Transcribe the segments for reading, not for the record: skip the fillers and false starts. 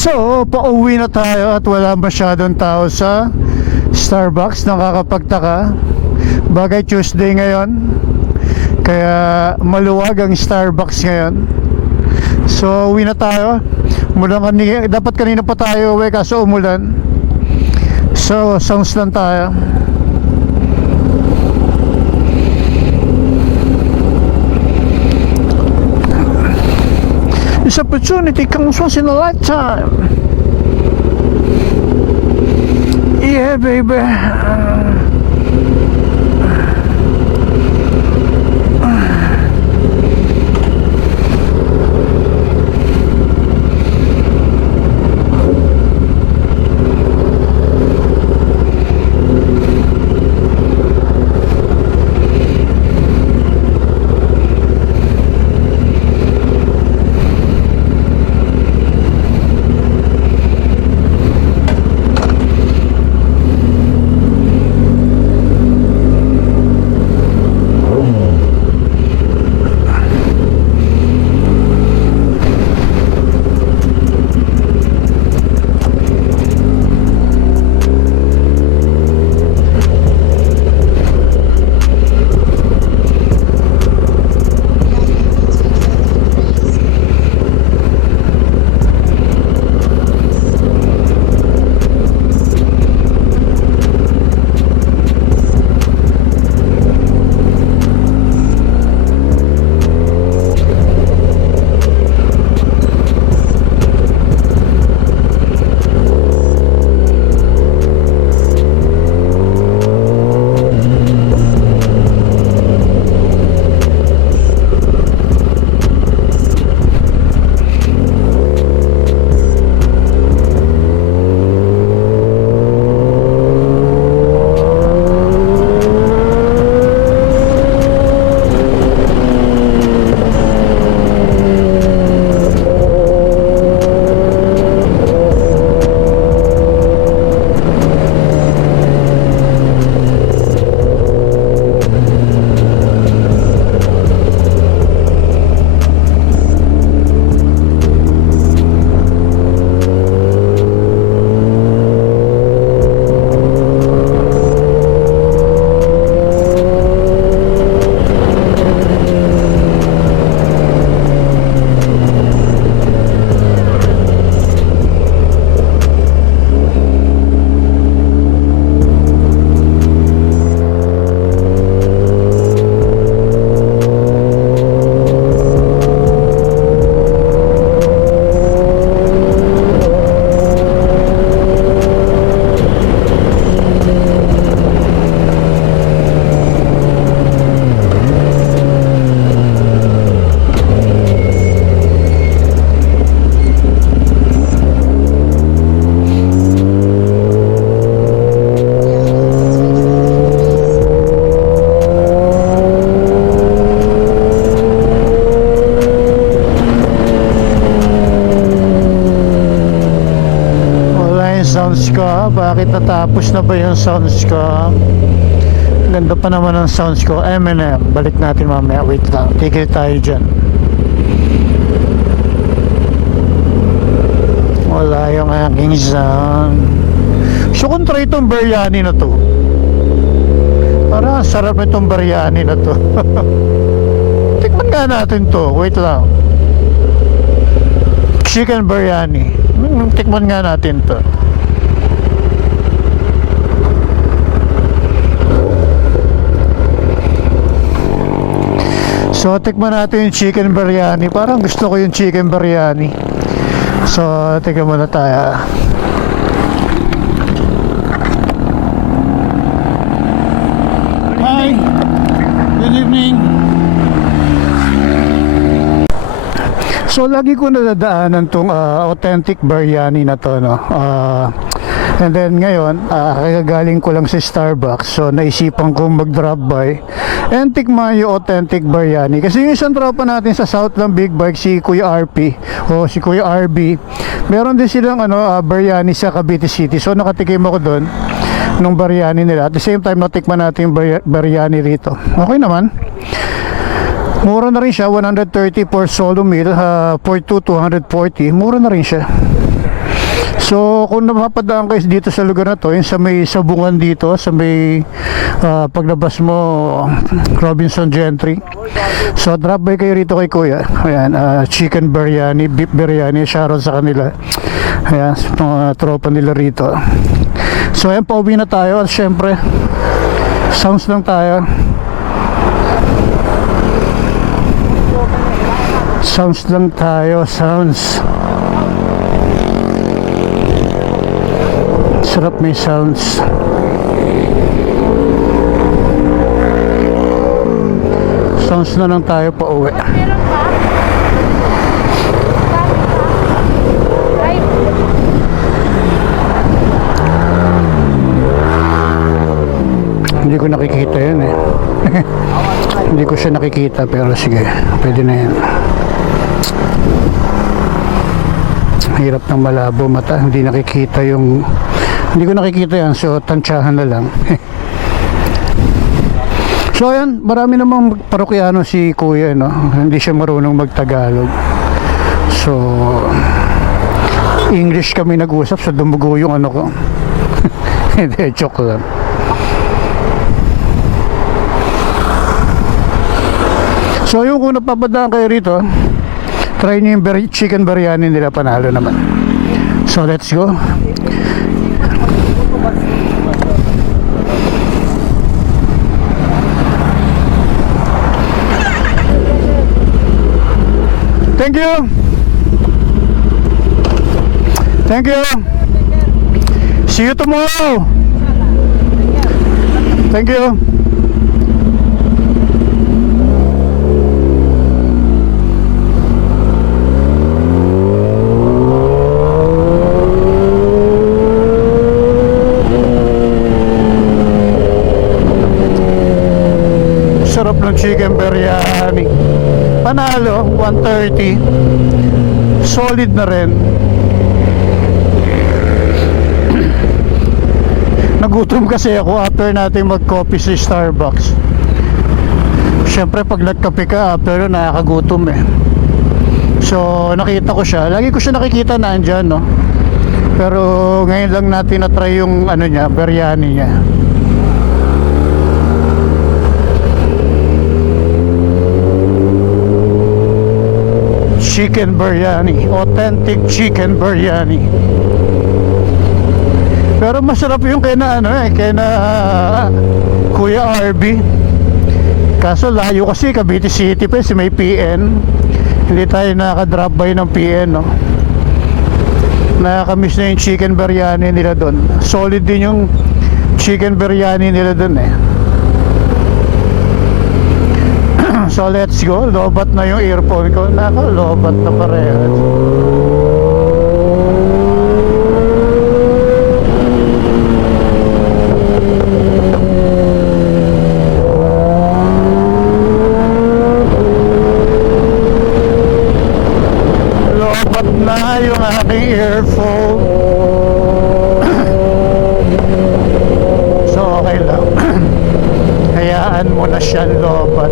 So, pauwi na tayo at wala masyadong tao sa Starbucks. Nakakapagtaka. Bagay Tuesday ngayon, kaya maluwag ang Starbucks ngayon. So, uwi na tayo. Dapat kanina pa tayo uwi kaso umulan. So, sounds lang tayo. This opportunity comes once in a lifetime. Yeah, baby. Sounds ko, bakit natapos na ba yung sounds ko? Ganda pa naman ang sounds ko. M&M, balik natin mamaya. Wait lang, tigil tayo dyan. Wala yung aking sound. So kung try itong biryani na to, parang sarap itong biryani na to. Tikman nga natin to. Wait lang. Chicken biryani. Tikman nga natin to. So tikman natin yung chicken biryani. Parang gusto ko yung chicken biryani. So tikman muna tayo. Hi, good evening. So lagi ko nadadaanan tong authentic biryani na to, no? And then ngayon, kagagaling ko lang sa Starbucks. So naisipan kong mag-drop by and tikman yung authentic biryani. Kasi yung isang tropa natin sa South ng Big Bike, si Kuya RP o si Kuya RB, meron din silang biryani sa Cavite City. So nakatikim ako doon nung biryani nila. At the same time, natikman natin yung biryani rito. Okay naman. Mura na rin siya, 130 for solo meal, for 2, 240. Mura na rin siya. So kung napapadaan kayo dito sa lugar na to, yung sa may sabungan dito, sa may paglabas mo Robinson Gentry, so drop by kayo rito kay Kuya. Ayan, chicken biryani, beef biryani, shoutout sa kanila. Ayan, mga tropa nila rito. So ayan, pauwi na tayo. At syempre, sounds lang tayo. Sounds lang tayo, sounds. Sarap may sounds. Sounds na lang tayo pa uwi. Hindi ko nakikita yun eh. Hindi ko siya nakikita, pero sige, pwede na yan. Hirap ng malabo mata, hindi nakikita yung, hindi ko nakikita yan, so tansyahan na lang. So ayan, marami namang parokyano si Kuya, no? Hindi siya marunong magtagalog, so English kami nag-usap, so dumugo yung ano ko. Hindi, joke lang. So yung kung napapadaan kayo rito, try nyo yung chicken biryani nila, panalo naman. So let's go. Thank you. Thank you. See you tomorrow. Thank you. Sarap ng chicken biryani. Panalo, 130. Solid na rin. Nagutom kasi ako after natin mag-coffee sa Starbucks. Siyempre pag nagkape ka after nun, nakakagutom eh. So nakita ko siya. Lagi ko siya nakikita na andyan, no? Pero ngayon lang natin na-try yung ano niya, biryani niya. Chicken biryani, authentic chicken biryani. Pero masarap yung kay na ano kay na Kuya RB. Kaso layo kasi, Cavite City pa, si may PN. Hindi tayo nakaka-drop by ng PN, no. Nakakamiss na yung chicken biryani nila doon. Solid din yung chicken biryani nila doon eh. So let's go. Lobat na yung earphone ko. Lobat na parehas. Lobat na yung aking earphone. So okay lang. Hayaan mo na siyang lobat.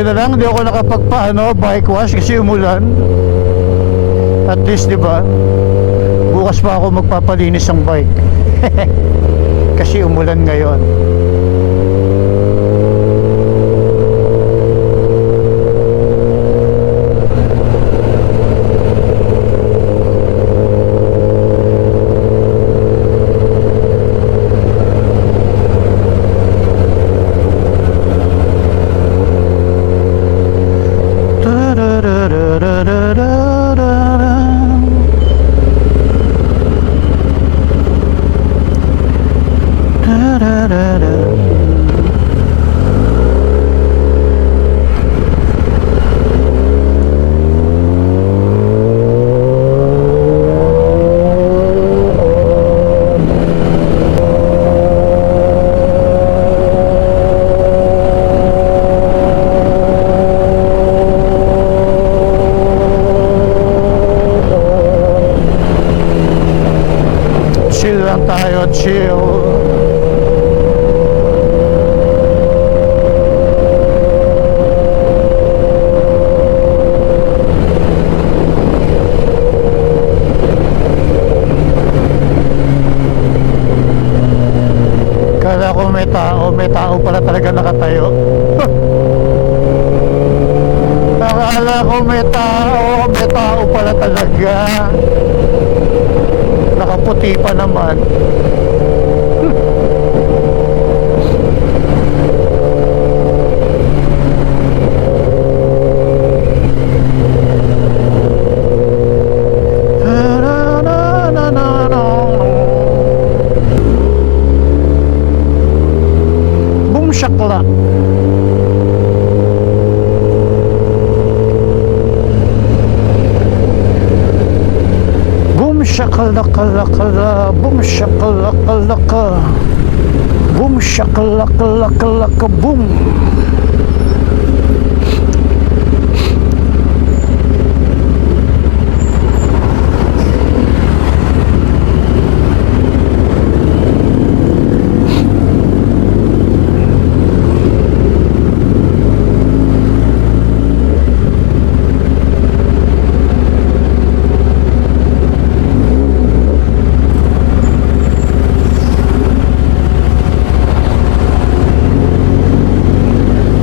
Na lang, hindi ako nakapagpaano bike wash kasi umulan. At least, di ba, bukas pa ako magpapalinis ng bike. Kasi umulan ngayon. Da, da, da, da. Chill lang tayo, chill. Kala ko may tao pala talaga nakatayo. Akala ko may tao pala talaga. Nakaputi pa naman. Boom shakla. Boom shakalaka, boom shakalaka, boom shakalaka, boom.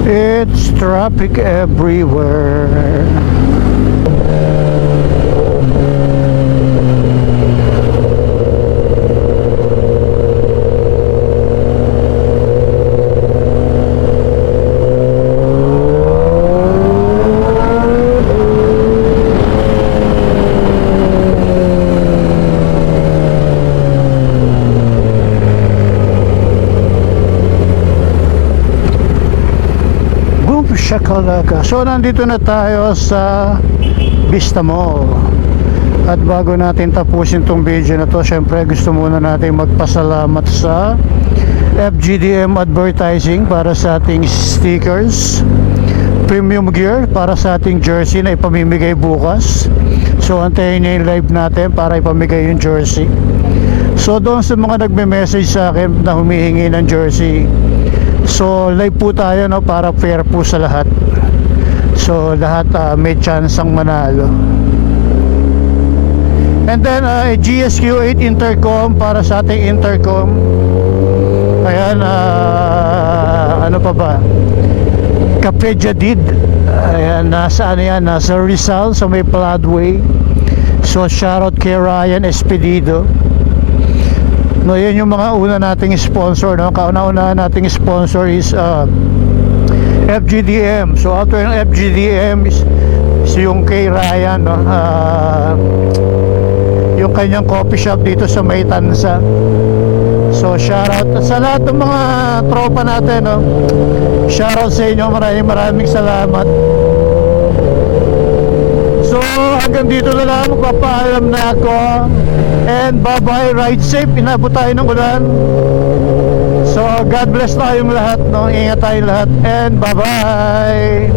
It's traffic everywhere. Shakalaka. So nandito na tayo sa Vista Mall. At bago natin tapusin tong video na to, syempre gusto muna natin magpasalamat sa FGDM Advertising para sa ating stickers, Premium Gear para sa ating jersey na ipamimigay bukas. So antayin niyo yung live natin para ipamigay yung jersey. So doon sa mga nagme-message sa akin na humihingi ng jersey, so live po tayo, no, para fair po sa lahat. So lahat may chance ang manalo. And then GSQ8 intercom para sa ating intercom. Ayan, ano pa ba? Cafe Jadid. Ayan, nasa ano yan, nasa Rizal sa may Pladway. So shoutout kay Ryan Espedido. No, yun yung mga una nating sponsor, no? Kauna-una nating sponsor is FGDM. So after ng FGDM is yung kay Ryan, no? Yung kanyang coffee shop dito sa May Tansa. So shoutout sa lahat ng mga tropa natin, no? Shoutout sa inyo, maraming salamat. So hanggang dito na lang, magpapaalam na ako. And bye bye, ride safe. Inabot tayo ng ulan. So God bless tayong lahat, no? Ingat tayong lahat. And bye bye.